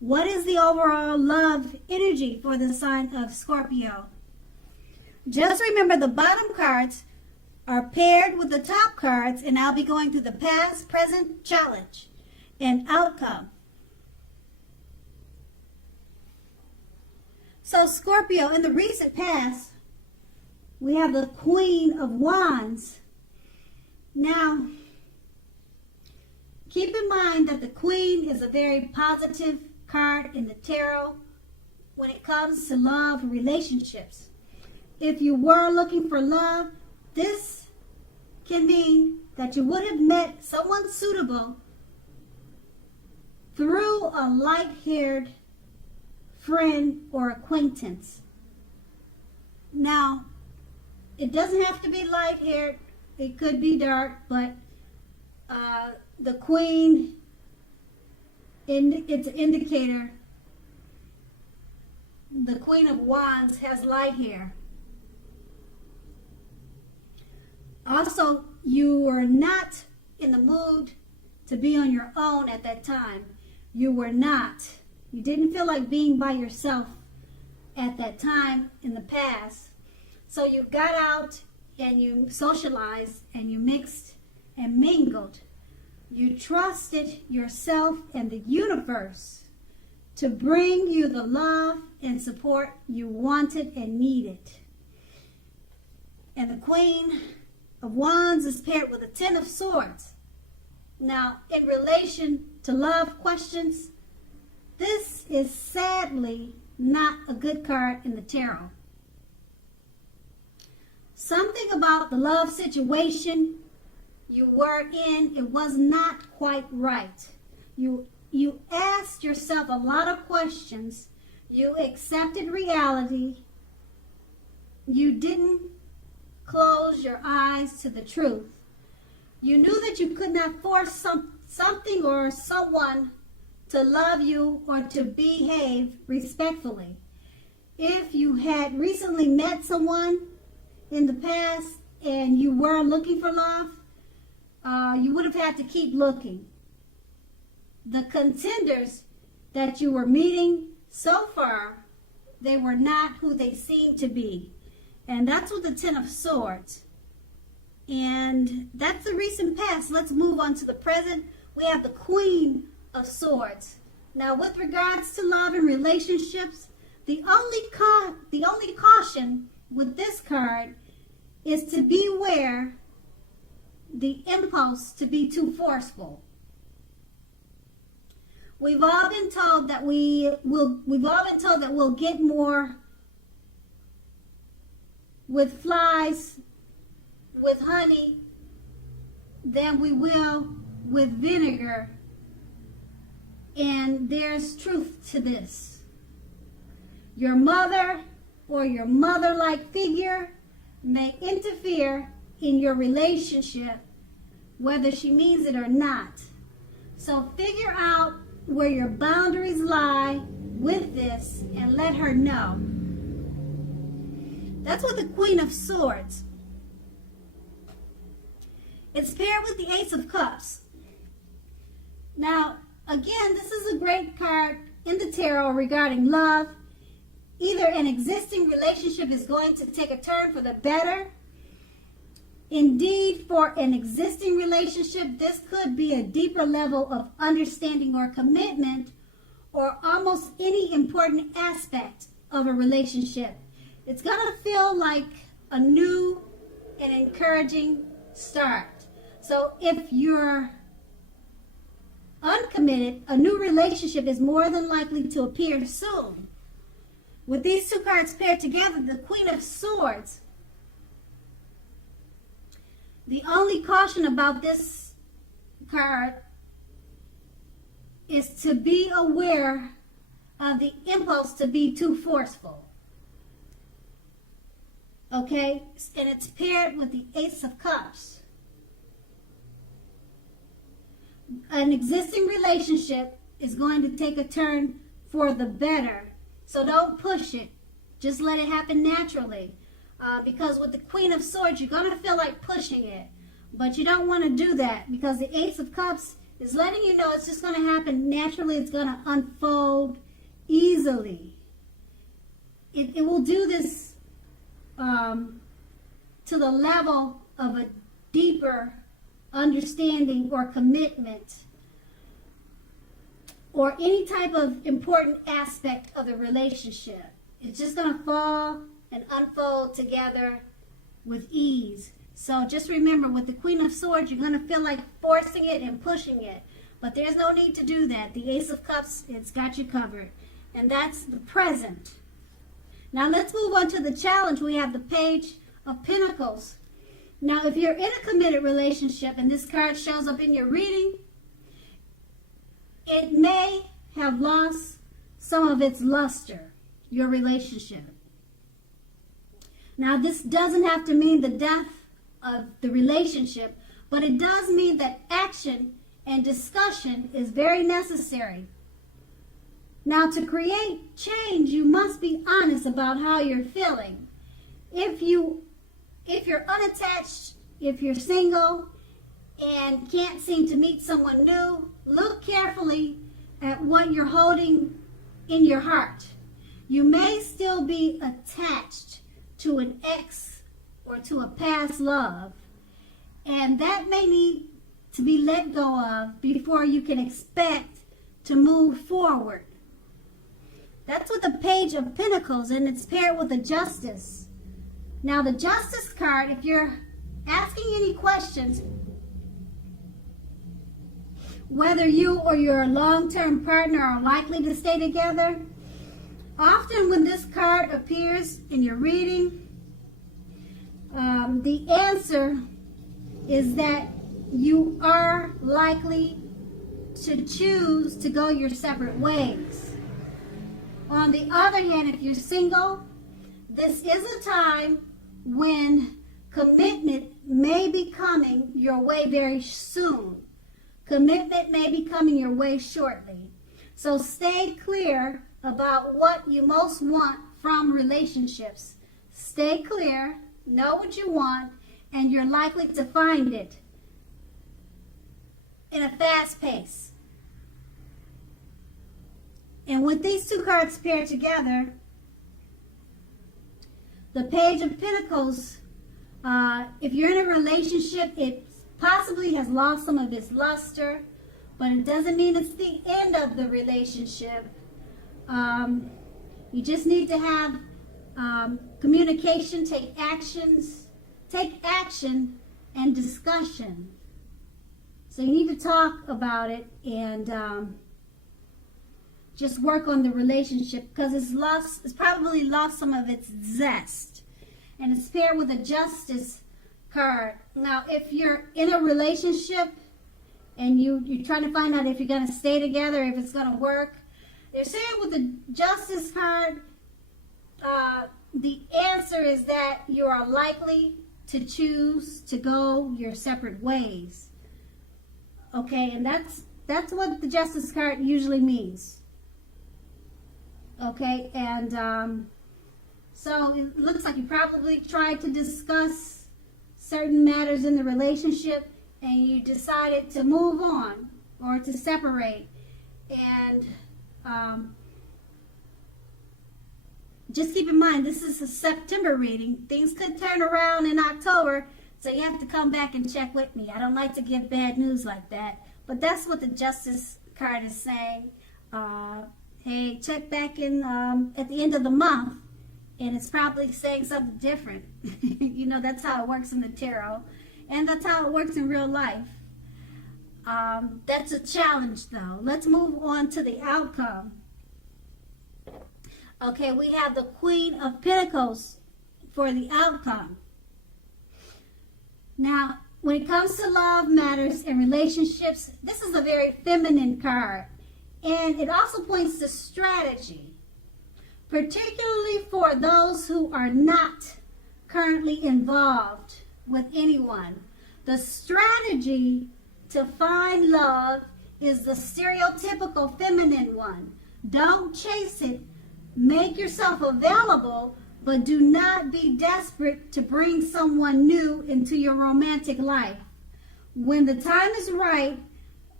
What is the overall love energy for the sign of Scorpio? Just remember the bottom cards are paired with the top cards, and I'll be going through the past, present, challenge, and outcome. So Scorpio, in the recent past, we have the Queen of Wands. Now, keep in mind that the Queen is a very positive card in the tarot when it comes to love and relationships. If you were looking for love, this can mean that you would have met someone suitable through a light-haired friend or acquaintance. Now, it doesn't have to be light-haired. It could be dark, but the Queen, it's an indicator. The Queen of Wands has light hair. Also, you were not in the mood to be on your own at that time. You were not. You didn't feel like being by yourself at that time in the past. So you got out and you socialized and you mixed and mingled. You trusted yourself and the universe to bring you the love and support you wanted and needed. And the Queen of Wands is paired with a Ten of Swords. Now, in relation to love questions, this is sadly not a good card in the tarot. Something about the love situation you were in, it was not quite right. You asked yourself a lot of questions. You accepted reality. You didn't close your eyes to the truth. You knew that you could not force something or someone to love you or to behave respectfully. If you had recently met someone in the past and you were looking for love, you would have had to keep looking. The contenders that you were meeting so far, they were not who they seemed to be. And that's with the Ten of Swords. And that's the recent past. Let's move on to the present. We have the Queen of Swords. Now, with regards to love and relationships, the only caution with this card is to beware the impulse to be too forceful. We've all been told that we'll get more with flies, with honey, than we will with vinegar. And there's truth to this. Your mother or your mother-like figure may interfere in your relationship, whether she means it or not. So figure out where your boundaries lie with this and let her know. That's with the Queen of Swords. It's paired with the Ace of Cups. Now, again, this is a great card in the tarot regarding love. Either an existing relationship is going to take a turn for the better. Indeed, for an existing relationship, this could be a deeper level of understanding or commitment, or almost any important aspect of a relationship. It's going to feel like a new and encouraging start. So if you're uncommitted, a new relationship is more than likely to appear soon. With these two cards paired together, the Queen of Swords, the only caution about this card is to be aware of the impulse to be too forceful. Okay? And it's paired with the Ace of Cups. An existing relationship is going to take a turn for the better. So don't push it. Just let it happen naturally. Because with the Queen of Swords, you're going to feel like pushing it. But you don't want to do that because the Ace of Cups It's letting you know it's just going to happen naturally. It's going to unfold easily. It will do this to the level of a deeper understanding or commitment or any type of important aspect of the relationship. It's just going to fall and unfold together with ease. So just remember, with the Queen of Swords, you're going to feel like forcing it and pushing it. But there's no need to do that. The Ace of Cups, it's got you covered. And that's the present. Now let's move on to the challenge. We have the Page of Pentacles. Now if you're in a committed relationship and this card shows up in your reading, it may have lost some of its luster, your relationship. Now this doesn't have to mean the death of the relationship, but it does mean that action and discussion is very necessary. Now, to create change, you must be honest about how you're feeling. If you're unattached, if you're single and can't seem to meet someone new, look carefully at what you're holding in your heart. You may still be attached to an ex or to a past love, and that may need to be let go of before you can expect to move forward. That's with the Page of Pentacles, and it's paired with the Justice. Now the Justice card, if you're asking any questions, whether you or your long-term partner are likely to stay together, often when this card appears in your reading, the answer is that you are likely to choose to go your separate ways. On the other hand, if you're single, this is a time when commitment may be coming your way very soon. Commitment may be coming your way shortly. So stay clear about what you most want from relationships. Stay clear, know what you want, and you're likely to find it in a fast pace. And with these two cards paired together, the Page of Pentacles, if you're in a relationship, it possibly has lost some of its luster, but it doesn't mean it's the end of the relationship. You just need to have communication, take action and discussion. So you need to talk about it and just work on the relationship, because it's probably lost some of its zest. And it's paired with a Justice card. Now, if you're in a relationship and you're trying to find out if you're going to stay together, if it's going to work, they're saying with the Justice card, the answer is that you are likely to choose to go your separate ways. Okay, and that's what the Justice card usually means. Okay, and so it looks like you probably tried to discuss certain matters in the relationship and you decided to move on or to separate. And just keep in mind, this is a September reading. Things could turn around in October, so you have to come back and check with me. I don't like to give bad news like that, but that's what the Justice card is saying. Hey, check back in at the end of the month, and it's probably saying something different. You know, that's how it works in the tarot, and that's how it works in real life. That's a challenge, though. Let's move on to the outcome. Okay, we have the Queen of Pentacles for the outcome. Now, when it comes to love matters and relationships, this is a very feminine card. And it also points to strategy, particularly for those who are not currently involved with anyone. The strategy to find love is the stereotypical feminine one. Don't chase it. Make yourself available, but do not be desperate to bring someone new into your romantic life. When the time is right,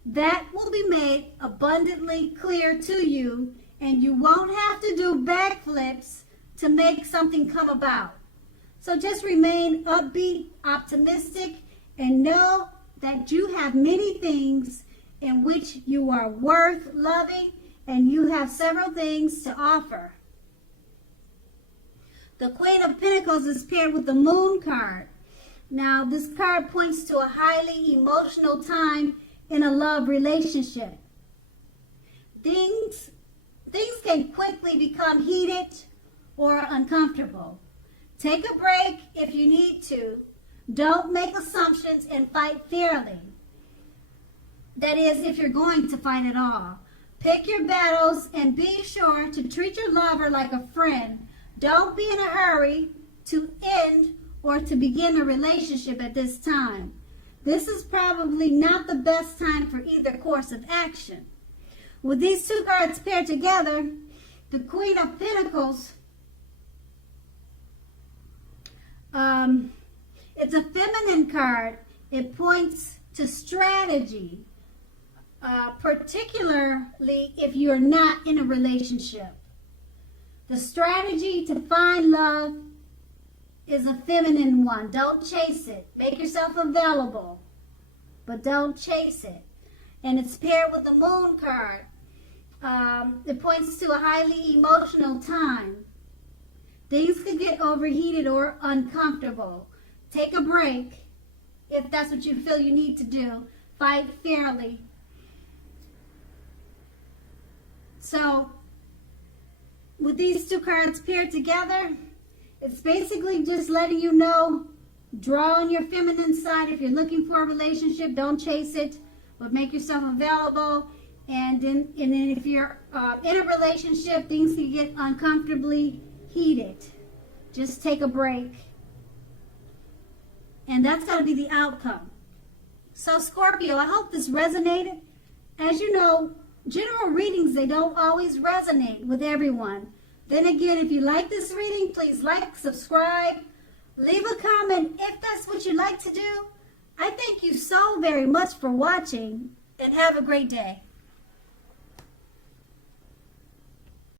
that will be made abundantly clear to you, and you won't have to do backflips to make something come about. So just remain upbeat, optimistic, and know that you have many things in which you are worth loving, and you have several things to offer. The Queen of Pentacles is paired with the Moon card. Now, this card points to a highly emotional time in a love relationship. Things can quickly become heated or uncomfortable. Take a break if you need to. Don't make assumptions and fight fairly. That is, if you're going to fight at all. Pick your battles and be sure to treat your lover like a friend. Don't be in a hurry to end or to begin a relationship at this time. This is probably not the best time for either course of action. With these two cards paired together, the Queen of Pentacles, it's a feminine card. It points to strategy, particularly if you're not in a relationship. The strategy to find love is a feminine one. Don't chase it. Make yourself available, but don't chase it. And it's paired with the Moon card. It points to a highly emotional time. Things could get overheated or uncomfortable. Take a break if that's what you feel you need to do. Fight fairly. So, with these two cards paired together, it's basically just letting you know, draw on your feminine side. If you're looking for a relationship, don't chase it, but make yourself available. And then if you're in a relationship, things can get uncomfortably heated. Just take a break. And that's got to be the outcome. So Scorpio, I hope this resonated. As you know, general readings, they don't always resonate with everyone. Then again, if you like this reading, please like, subscribe, leave a comment if that's what you like to do. I thank you so very much for watching, and have a great day.